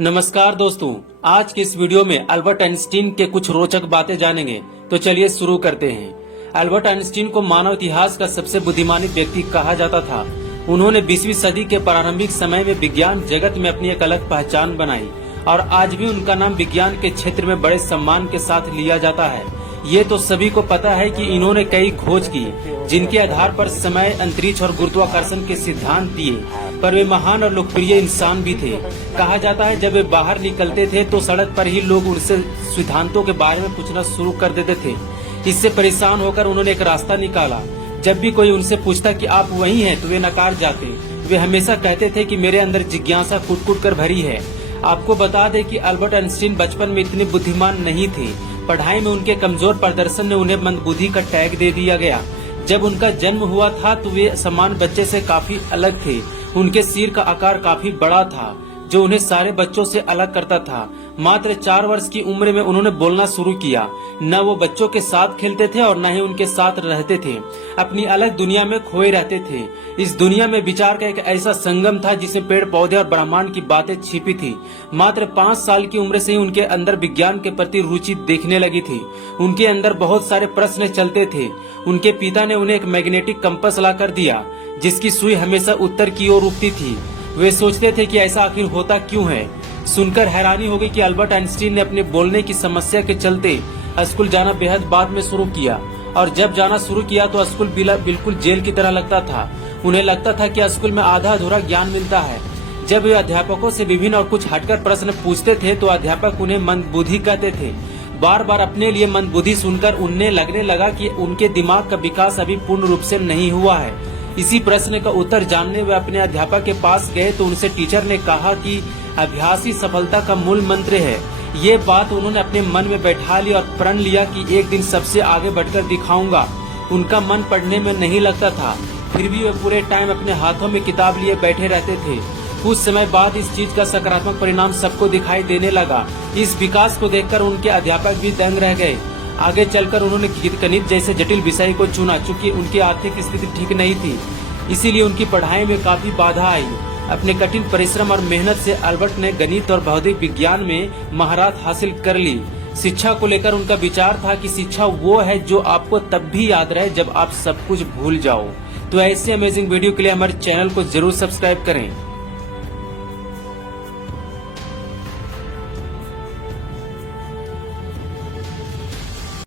नमस्कार दोस्तों, आज के इस वीडियो में अल्बर्ट आइंस्टीन के कुछ रोचक बातें जानेंगे। तो चलिए शुरू करते हैं। अल्बर्ट आइंस्टीन को मानव इतिहास का सबसे बुद्धिमान व्यक्ति कहा जाता था। उन्होंने 20वीं सदी के प्रारंभिक समय में विज्ञान जगत में अपनी एक अलग पहचान बनाई और आज भी उनका नाम विज्ञान के क्षेत्र में बड़े सम्मान के साथ लिया जाता है। ये तो सभी को पता है कि इन्होंने कई खोज की जिनके आधार पर समय, अंतरिक्ष और गुरुत्वाकर्षण के सिद्धांत दिए, पर वे महान और लोकप्रिय इंसान भी थे। कहा जाता है जब वे बाहर निकलते थे तो सड़क पर ही लोग उनसे सिद्धांतों के बारे में पूछना शुरू कर देते थे। इससे परेशान होकर उन्होंने एक रास्ता निकाला। जब भी कोई उनसे पूछता कि आप वही हैं तो वे नकार जाते। वे हमेशा कहते थे कि मेरे अंदर जिज्ञासा कूट-कूट कर भरी है। आपको बता दें कि अल्बर्ट आइंस्टीन बचपन में इतने बुद्धिमान नहीं थे। पढ़ाई में उनके कमजोर प्रदर्शन ने उन्हें मंदबुद्धि का टैग दे दिया गया। जब उनका जन्म हुआ था तो वे सामान्य बच्चे से काफी अलग थे। उनके सिर का आकार काफी बड़ा था जो उन्हें सारे बच्चों से अलग करता था। मात्र 4 वर्ष की उम्र में उन्होंने बोलना शुरू किया। न वो बच्चों के साथ खेलते थे और न ही उनके साथ रहते थे। अपनी अलग दुनिया में खोए रहते थे। इस दुनिया में विचार का एक ऐसा संगम था जिसमें पेड़ पौधे और ब्रह्मांड की बातें छिपी थी। मात्र 5 साल की उम्र से ही उनके अंदर विज्ञान के प्रति रुचि देखने लगी थी। उनके अंदर बहुत सारे प्रश्न चलते थे। उनके पिता ने उन्हें एक मैग्नेटिक कंपास ला कर दिया जिसकी सुई हमेशा उत्तर की ओर उठती थी। वे सोचते थे कि ऐसा आखिर होता क्यों है। सुनकर हैरानी हो गई कि अल्बर्ट आइंस्टीन ने अपने बोलने की समस्या के चलते स्कूल जाना बेहद बाद में शुरू किया और जब जाना शुरू किया तो स्कूल बिल्कुल जेल की तरह लगता था। उन्हें लगता था कि स्कूल में आधा अधूरा ज्ञान मिलता है। जब वे अध्यापकों से विभिन्न और कुछ हटकर प्रश्न पूछते थे तो अध्यापक उन्हें मंदबुद्धि कहते थे। बार बार अपने लिए मंदबुद्धि सुनकर उन्हें लगने लगा कि उनके दिमाग का विकास अभी पूर्ण रूप से नहीं हुआ है। इसी प्रश्न का उत्तर जानने वे अपने अध्यापक के पास गए तो उनसे टीचर ने कहा कि अभ्यास ही सफलता का मूल मंत्र है। ये बात उन्होंने अपने मन में बैठा ली और प्रण लिया कि एक दिन सबसे आगे बढ़कर दिखाऊंगा। उनका मन पढ़ने में नहीं लगता था, फिर भी वे पूरे टाइम अपने हाथों में किताब लिए बैठे रहते थे। कुछ समय बाद इस चीज का सकारात्मक परिणाम सबको दिखाई देने लगा। इस विकास को देखकर उनके अध्यापक भी दंग रह गए। आगे चलकर उन्होंने गणित जैसे जटिल विषय को चुना। चूंकि उनकी आर्थिक स्थिति ठीक नहीं थी, इसीलिए उनकी पढ़ाई में काफी बाधा आई। अपने कठिन परिश्रम और मेहनत से अल्बर्ट ने गणित और भौतिक विज्ञान में महारत हासिल कर ली। शिक्षा को लेकर उनका विचार था कि शिक्षा वो है जो आपको तब भी याद रहे जब आप सब कुछ भूल जाओ। तो ऐसे अमेजिंग वीडियो के लिए हमारे चैनल को जरूर सब्सक्राइब करें।